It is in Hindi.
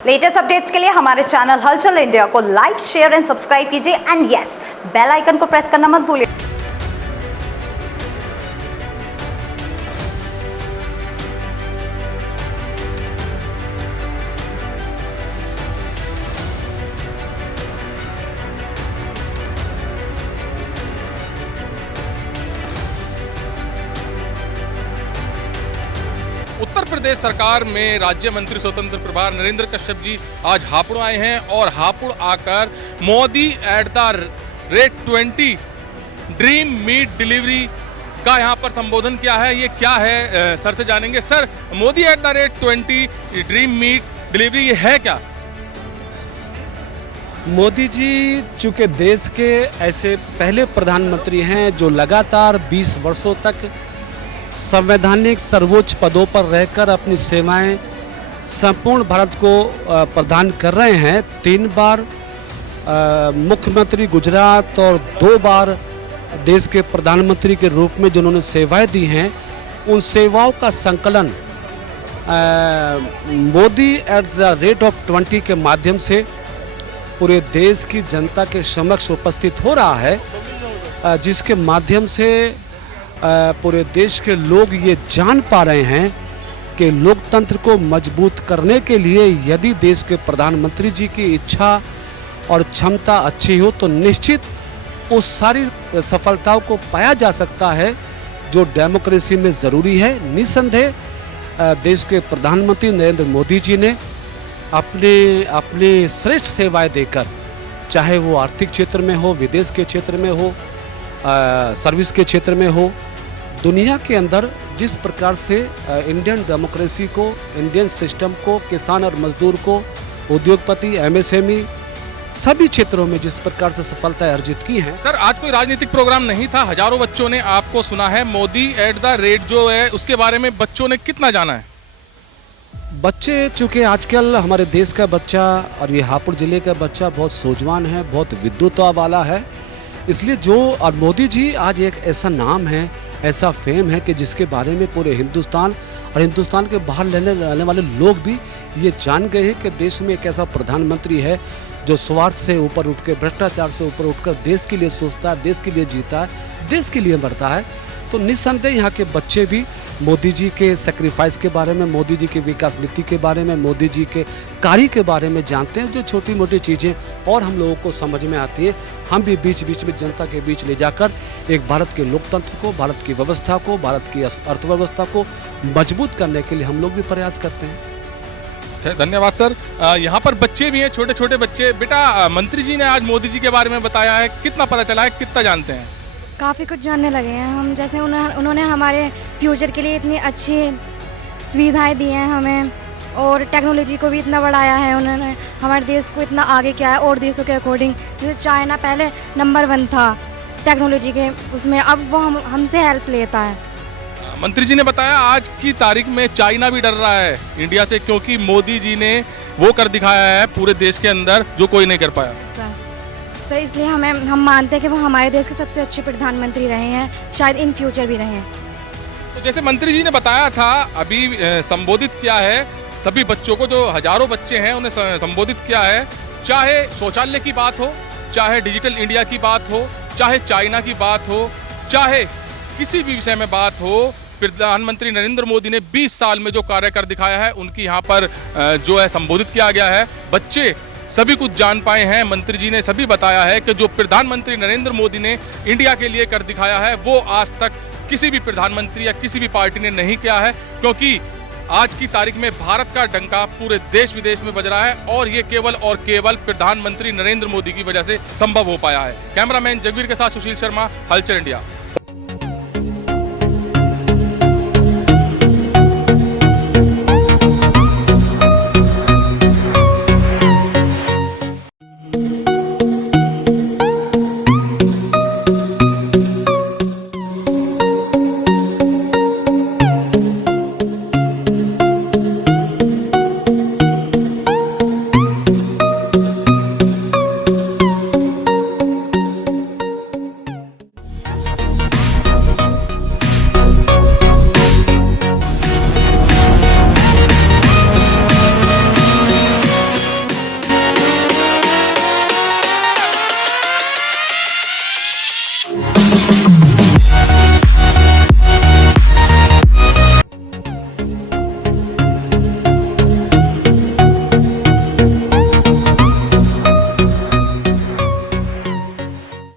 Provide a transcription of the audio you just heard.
लेटेस्ट अपडेट्स के लिए हमारे चैनल हलचल इंडिया को लाइक, शेयर एंड सब्सक्राइब कीजिए एंड यस, बेल आइकन को प्रेस करना मत भूलिए। उत्तर प्रदेश सरकार में राज्य मंत्री स्वतंत्र प्रभार नरेंद्र कश्यप जी आज हापुड़ आए हैं और हापुड़ आकर Modi at the rate 20 dream meat delivery का यहाँ पर संबोधन किया है। ये क्या है सर से जानेंगे। Sir, Modi at the rate 20 dream meat delivery ये है क्या? मोदी जी चूँकि देश के ऐसे पहले प्रधानमंत्री हैं जो लगातार 20 वर्षों तक संवैधानिक सर्वोच्च पदों पर रहकर अपनी सेवाएं संपूर्ण भारत को प्रदान कर रहे हैं। 3 बार मुख्यमंत्री गुजरात और 2 बार देश के प्रधानमंत्री के रूप में जिन्होंने सेवाएं दी हैं, उन सेवाओं का संकलन Modi at the rate of 20 के माध्यम से पूरे देश की जनता के समक्ष उपस्थित हो रहा है, जिसके माध्यम से पूरे देश के लोग ये जान पा रहे हैं कि लोकतंत्र को मजबूत करने के लिए यदि देश के प्रधानमंत्री जी की इच्छा और क्षमता अच्छी हो तो निश्चित उस सारी सफलताओं को पाया जा सकता है जो डेमोक्रेसी में ज़रूरी है। निस्संदेह देश के प्रधानमंत्री नरेंद्र मोदी जी ने अपने श्रेष्ठ सेवाएं देकर, चाहे वो आर्थिक क्षेत्र में हो, विदेश के क्षेत्र में हो, सर्विस के क्षेत्र में हो, दुनिया के अंदर जिस प्रकार से इंडियन डेमोक्रेसी को, इंडियन सिस्टम को, किसान और मजदूर को, उद्योगपति, एमएसएमई सभी क्षेत्रों में जिस प्रकार से सफलता अर्जित की है। सर, आज कोई राजनीतिक प्रोग्राम नहीं था, हजारों बच्चों ने आपको सुना है। मोदी एट द रेट जो है उसके बारे में बच्चों ने कितना जाना है? बच्चे, चूँकि आजकल हमारे देश का बच्चा और ये हापुड़ जिले का बच्चा बहुत सूझवान है, बहुत विद्वता वाला है, इसलिए और मोदी जी आज एक ऐसा नाम है, ऐसा फेम है कि जिसके बारे में पूरे हिंदुस्तान और हिंदुस्तान के बाहर रहने वाले लोग भी ये जान गए हैं कि देश में एक ऐसा प्रधानमंत्री है जो स्वार्थ से ऊपर उठ के, भ्रष्टाचार से ऊपर उठकर देश के लिए सोचता है, देश के लिए जीता है, देश के लिए मरता है। तो निस्संदेह यहाँ के बच्चे भी मोदी जी के सेक्रीफाइस के बारे में, मोदी जी की विकास नीति के बारे में, मोदी जी के कार्य के बारे में जानते हैं, जो छोटी मोटी चीज़ें और हम लोगों को समझ में आती है। हम भी बीच बीच में जनता के बीच ले जाकर एक भारत के लोकतंत्र को, भारत की व्यवस्था को, भारत की अर्थव्यवस्था को मजबूत करने के लिए हम लोग भी प्रयास करते हैं। धन्यवाद सर। यहाँ पर बच्चे भी हैं, छोटे छोटे बच्चे। बेटा, मंत्री जी ने आज मोदी जी के बारे में बताया है, कितना पता चला है, कितना जानते हैं? काफ़ी कुछ जानने लगे हैं हम। जैसे उन्होंने हमारे फ्यूचर के लिए इतनी अच्छी सुविधाएं दी हैं हमें, और टेक्नोलॉजी को भी इतना बढ़ाया है उन्होंने, हमारे देश को इतना आगे किया है और देशों के अकॉर्डिंग। जैसे चाइना पहले नंबर 1 था टेक्नोलॉजी के उसमें, अब वो हमसे हेल्प लेता है। मंत्री जी ने बताया आज की तारीख में चाइना भी डर रहा है इंडिया से, क्योंकि मोदी जी ने वो कर दिखाया है पूरे देश के अंदर जो कोई नहीं कर पाया। सर, इसलिए हम मानते हैं कि वो हमारे देश के सबसे अच्छे प्रधानमंत्री रहे हैं, शायद इन फ्यूचर भी रहे हैं। तो जैसे मंत्री जी ने बताया था, अभी संबोधित किया है सभी बच्चों को, जो हजारों बच्चे हैं उन्हें संबोधित किया है। चाहे शौचालय की बात हो, चाहे डिजिटल इंडिया की बात हो, चाहे चाइना की बात हो, चाहे किसी भी विषय में बात हो, प्रधानमंत्री नरेंद्र मोदी ने 20 साल में जो कार्य कर दिखाया है उनकी यहाँ पर जो है संबोधित किया गया है। बच्चे सभी कुछ जान पाए हैं। मंत्री जी ने सभी बताया है कि जो प्रधानमंत्री नरेंद्र मोदी ने इंडिया के लिए कर दिखाया है वो आज तक किसी भी प्रधानमंत्री या किसी भी पार्टी ने नहीं किया है, क्योंकि आज की तारीख में भारत का डंका पूरे देश विदेश में बज रहा है और ये केवल और केवल प्रधानमंत्री नरेंद्र मोदी की वजह से संभव हो पाया है। कैमरामैन जगवीर के साथ सुशील शर्मा, हलचल इंडिया।